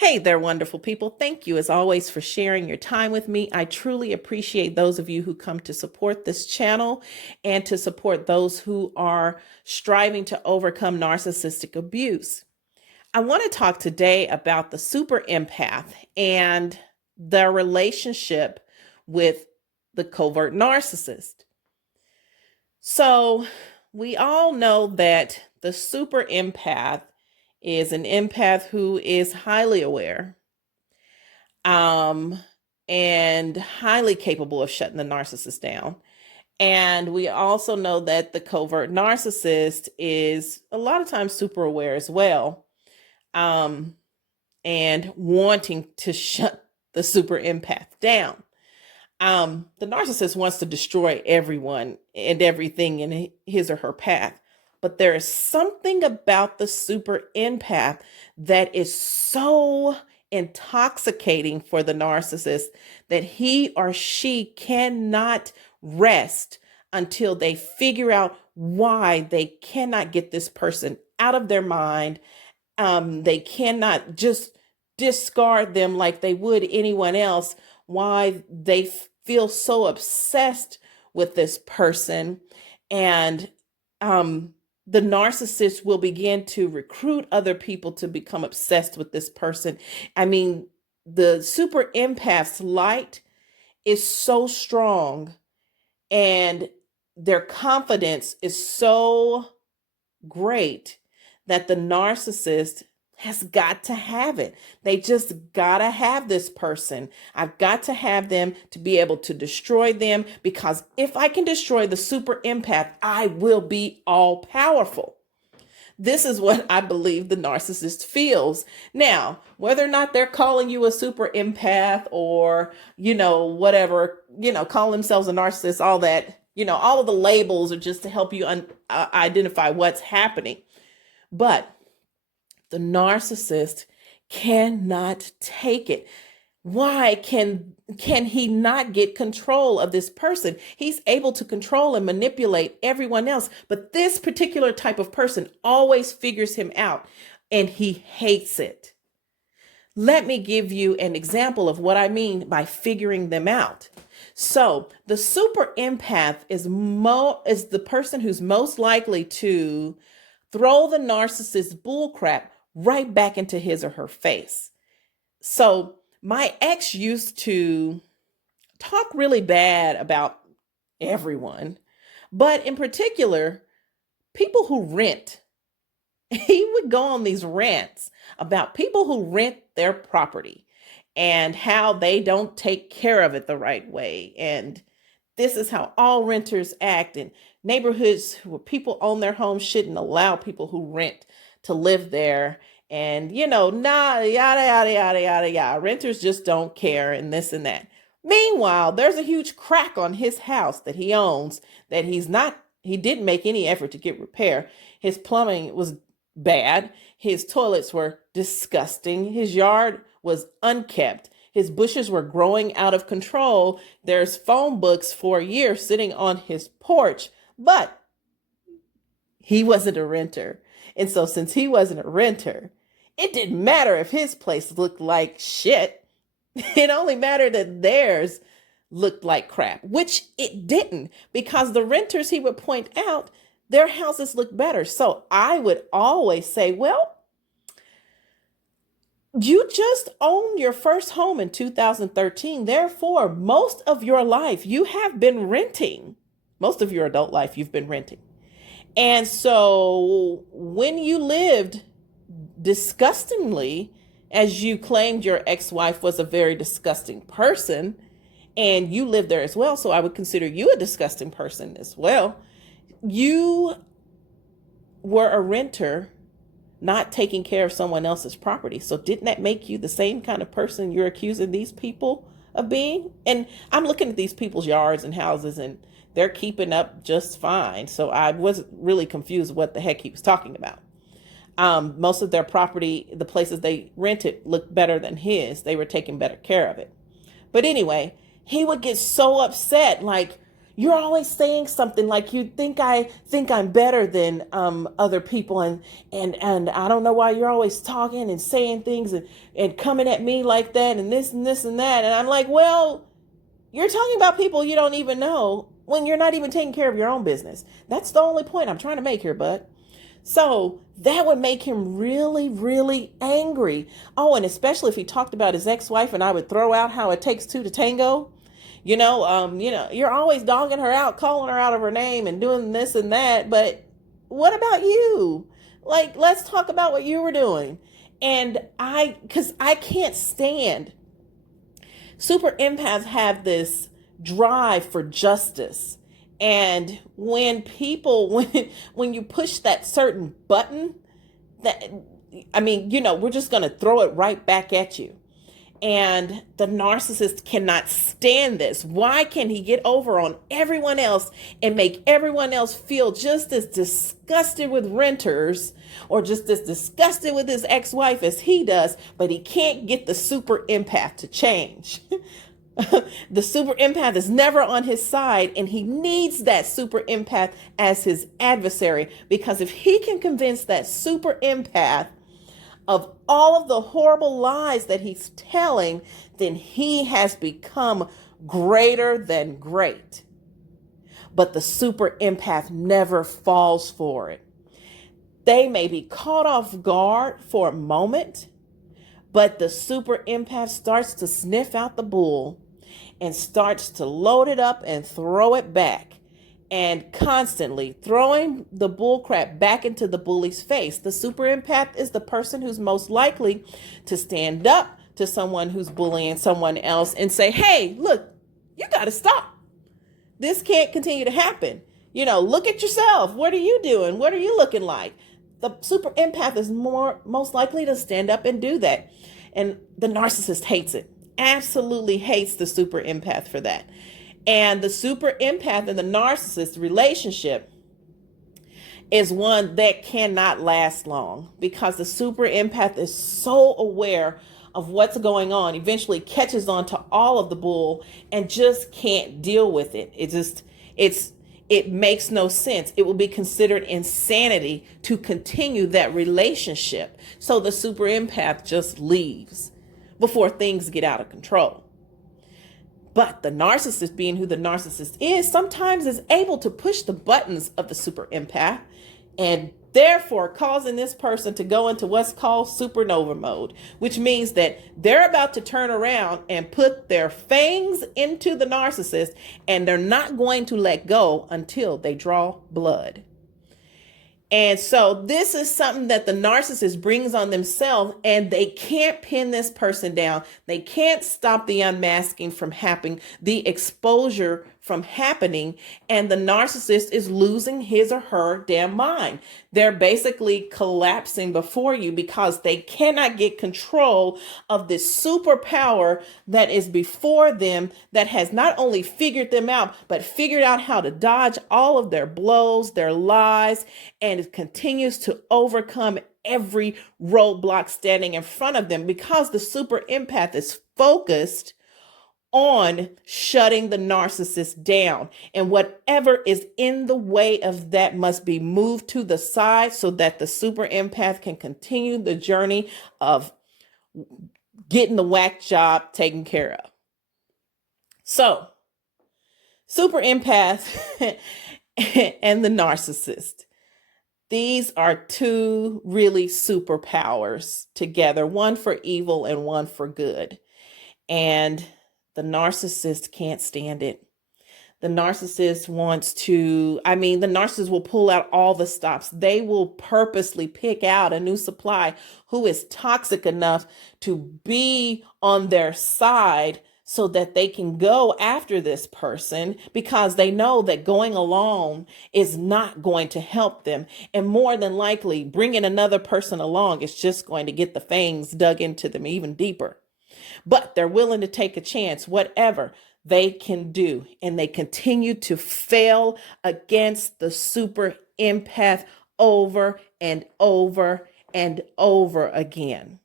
Hey there, wonderful people. Thank you, as always, for sharing your time with me. I truly appreciate those of you who come to support this channel and to support those who are striving to overcome narcissistic abuse. I want to talk today about the super empath and their relationship with the covert narcissist. So, we all know that the super empath is an empath who is highly aware and highly capable of shutting the narcissist down. And we also know that the covert narcissist is a lot of times super aware as well, and wanting to shut the super empath down. The narcissist wants to destroy everyone and everything in his or her path. But there is something about the super empath that is so intoxicating for the narcissist that he or she cannot rest until they figure out why they cannot get this person out of their mind. They cannot just discard them like they would anyone else, why they feel so obsessed with this person. And the narcissist will begin to recruit other people to become obsessed with this person. I mean, the super empath's light is so strong and their confidence is so great that the narcissist has got to have it. They just gotta have this person. I've got to have them to be able to destroy them, because if I can destroy the super empath, I will be all powerful. This is what I believe the narcissist feels. Now, whether or not they're calling you a super empath or, whatever, call themselves a narcissist, all that, all of the labels are just to help you identify what's happening. But the narcissist cannot take it. Why can he not get control of this person? He's able to control and manipulate everyone else, but this particular type of person always figures him out, and he hates it. Let me give you an example of what I mean by figuring them out. So the super empath is the person who's most likely to throw the narcissist's bullcrap right back into his or her face. So my ex used to talk really bad about everyone, but in particular, people who rent. He would go on these rants about people who rent their property and how they don't take care of it the right way. And this is how all renters act. In neighborhoods where people own their homes shouldn't allow people who rent to live there. And, yada, yada, yada, yada, yada. Renters just don't care, and this and that. Meanwhile, there's a huge crack on his house that he owns that he didn't make any effort to get repair. His plumbing was bad. His toilets were disgusting. His yard was unkept. His bushes were growing out of control. There's phone books for a year sitting on his porch, but he wasn't a renter. And so since he wasn't a renter, it didn't matter if his place looked like shit. It only mattered that theirs looked like crap, which it didn't, because the renters, he would point out, their houses look better. So I would always say, well, you just owned your first home in 2013. Therefore, most of your life you have been renting. Most of your adult life you've been renting. And so when you lived disgustingly, as you claimed your ex-wife was a very disgusting person, and you lived there as well, so I would consider you a disgusting person as well. You were a renter, not taking care of someone else's property. So didn't that make you the same kind of person you're accusing these people of being? And I'm looking at these people's yards and houses, and they're keeping up just fine. So I wasn't really confused what the heck he was talking about. Most of their property, the places they rented, looked better than his. They were taking better care of it. But anyway, he would get so upset, like, you're always saying something like you think I'm better than other people, and I don't know why you're always talking and saying things and coming at me like that and this and this and that. And I'm like, well, you're talking about people you don't even know when you're not even taking care of your own business. That's the only point I'm trying to make here, bud. So that would make him really, really angry. Oh, and especially if he talked about his ex-wife, and I would throw out how it takes two to tango. You're always dogging her out, calling her out of her name and doing this and that. But what about you? Like, let's talk about what you were doing. And because I can't stand, super empaths have this drive for justice. And when when you push that certain button, we're just going to throw it right back at you. And the narcissist cannot stand this. Why can he get over on everyone else and make everyone else feel just as disgusted with renters or just as disgusted with his ex-wife as he does, but he can't get the super empath to change? The super empath is never on his side, and he needs that super empath as his adversary, because if he can convince that super empath of all of the horrible lies that he's telling, then he has become greater than great. But the super empath never falls for it. They may be caught off guard for a moment, but the super empath starts to sniff out the bull and starts to load it up and throw it back, and constantly throwing the bull crap back into the bully's face. The super empath is the person who's most likely to stand up to someone who's bullying someone else and say, hey, look, you got to stop. This can't continue to happen. Look at yourself. What are you doing? What are you looking like? The super empath is most likely to stand up and do that. And the narcissist hates it. Absolutely hates the super empath for that. And the super empath and the narcissist relationship is one that cannot last long, because the super empath is so aware of what's going on, eventually catches on to all of the bull and just can't deal with it. It makes no sense. It will be considered insanity to continue that relationship. So the super empath just leaves before things get out of control. But the narcissist, being who the narcissist is, sometimes is able to push the buttons of the super empath, and therefore causing this person to go into what's called supernova mode, which means that they're about to turn around and put their fangs into the narcissist, and they're not going to let go until they draw blood. And so this is something that the narcissist brings on themselves, and they can't pin this person down. They can't stop the unmasking from happening, the exposure from happening, and the narcissist is losing his or her damn mind. They're basically collapsing before you because they cannot get control of this superpower that is before them, that has not only figured them out, but figured out how to dodge all of their blows, their lies, and it continues to overcome every roadblock standing in front of them, because the super empath is focused on shutting the narcissist down, and whatever is in the way of that must be moved to the side so that the super empath can continue the journey of getting the whack job taken care of. So, super empath and the narcissist. These are two really superpowers together, one for evil and one for good. And the narcissist can't stand it. The narcissist the narcissist will pull out all the stops. They will purposely pick out a new supply who is toxic enough to be on their side so that they can go after this person, because they know that going alone is not going to help them. And more than likely, bringing another person along is just going to get the fangs dug into them even deeper. But they're willing to take a chance, whatever they can do. And they continue to fail against the super empath over and over and over again.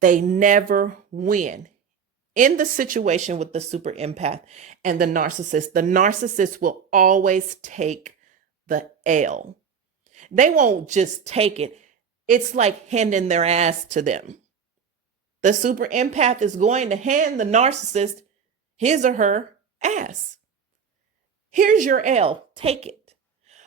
They never win. In the situation with the super empath and the narcissist will always take the L. They won't just take it. It's like handing their ass to them. The super empath is going to hand the narcissist his or her ass. Here's your L. Take it.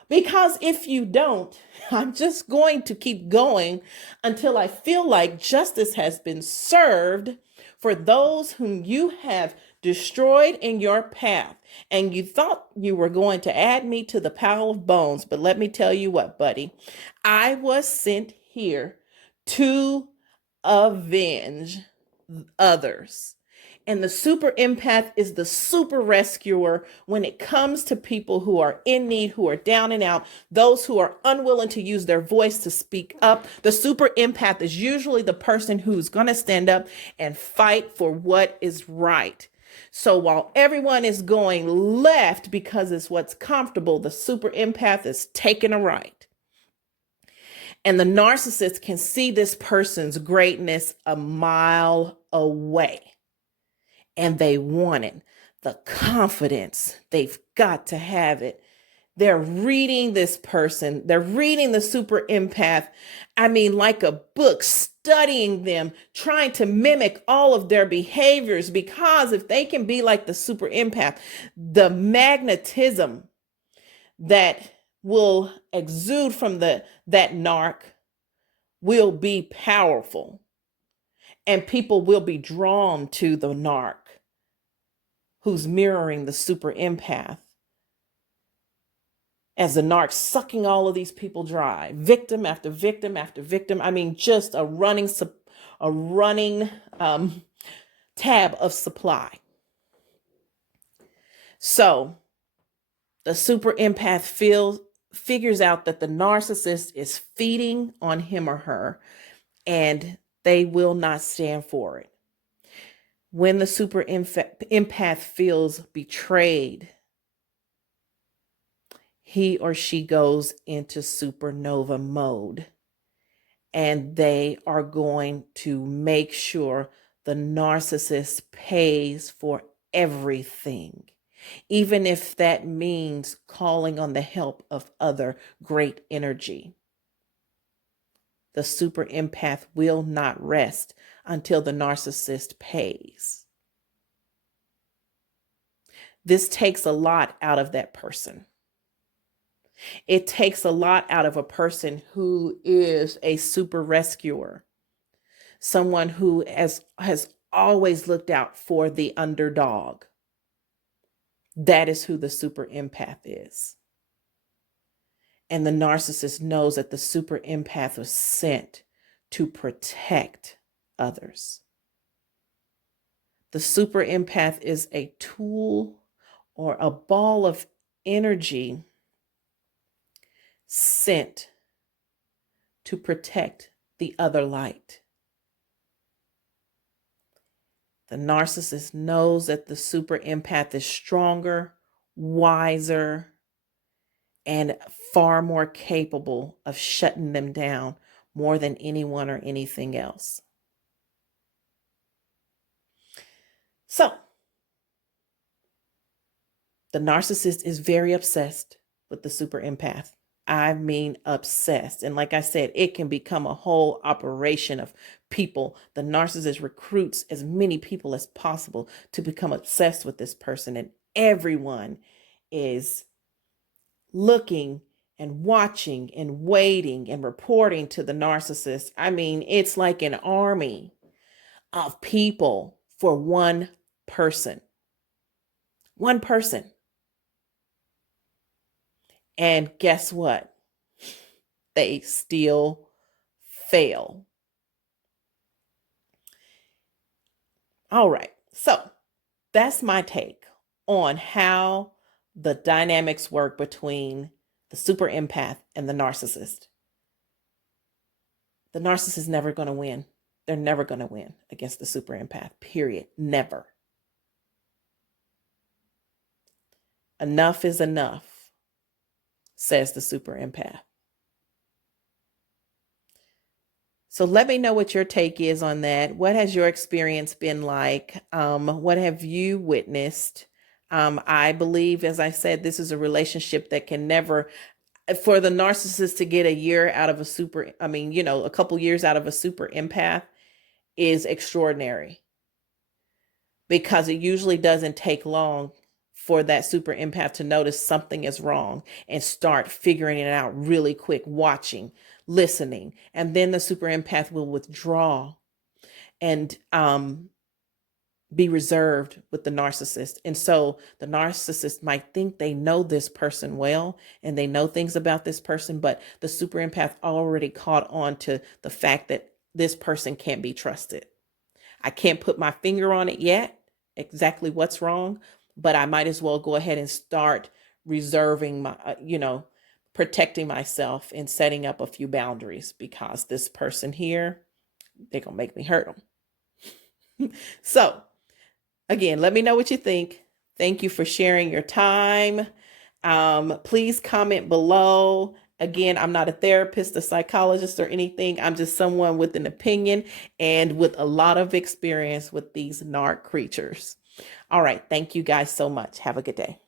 Because if you don't, I'm just going to keep going until I feel like justice has been served for those whom you have destroyed in your path. And you thought you were going to add me to the pile of bones. But let me tell you what, buddy, I was sent here to avenge others. And the super empath is the super rescuer when it comes to people who are in need, who are down and out, those who are unwilling to use their voice to speak up. The super empath is usually the person who's going to stand up and fight for what is right. So while everyone is going left because it's what's comfortable, the super empath is taking a right. And the narcissist can see this person's greatness a mile away. And they want it. The confidence, they've got to have it. They're reading this person. They're reading the super empath. I mean, like a book, studying them, trying to mimic all of their behaviors. Because if they can be like the super empath, the magnetism that will exude from that narc will be powerful. And people will be drawn to the narc who's mirroring the super empath, as the narc sucking all of these people dry, victim after victim after victim. I mean, just a running tab of supply. So the super empath figures out that the narcissist is feeding on him or her, and they will not stand for it. When the super empath feels betrayed, he or she goes into supernova mode, and they are going to make sure the narcissist pays for everything, even if that means calling on the help of other great energy. The super empath will not rest until the narcissist pays. This takes a lot out of that person. It takes a lot out of a person who is a super rescuer, someone who has always looked out for the underdog. That is who the super empath is. And the narcissist knows that the super empath was sent to protect others. The super empath is a tool or a ball of energy sent to protect the other light. The narcissist knows that the super empath is stronger, wiser, and far more capable of shutting them down more than anyone or anything else. So, the narcissist is very obsessed with the super empath. I mean, obsessed. And like I said, it can become a whole operation of people. The narcissist recruits as many people as possible to become obsessed with this person. And everyone is looking and watching and waiting and reporting to the narcissist. I mean, it's like an army of people for one person. One person. And guess what? They still fail. All right. So that's my take on how the dynamics work between the super empath and the narcissist. The narcissist is never going to win. They're never going to win against the super empath, period. Never. Enough is enough, says the super empath. So let me know what your take is on that. What has your experience been like? What have you witnessed? I believe, as I said, this is a relationship that can never, for the narcissist to get a year out of a super, a couple years out of a super empath is extraordinary, because it usually doesn't take long for that super empath to notice something is wrong and start figuring it out really quick, watching, listening. And then the super empath will withdraw and be reserved with the narcissist. And so the narcissist might think they know this person well and they know things about this person, but the super empath already caught on to the fact that this person can't be trusted. I can't put my finger on it yet, exactly what's wrong, but I might as well go ahead and start reserving my, protecting myself and setting up a few boundaries, because this person here, they're going to make me hurt them. So again, let me know what you think. Thank you for sharing your time. Please comment below. Again, I'm not a therapist, a psychologist, or anything. I'm just someone with an opinion and with a lot of experience with these narc creatures. All right. Thank you guys so much. Have a good day.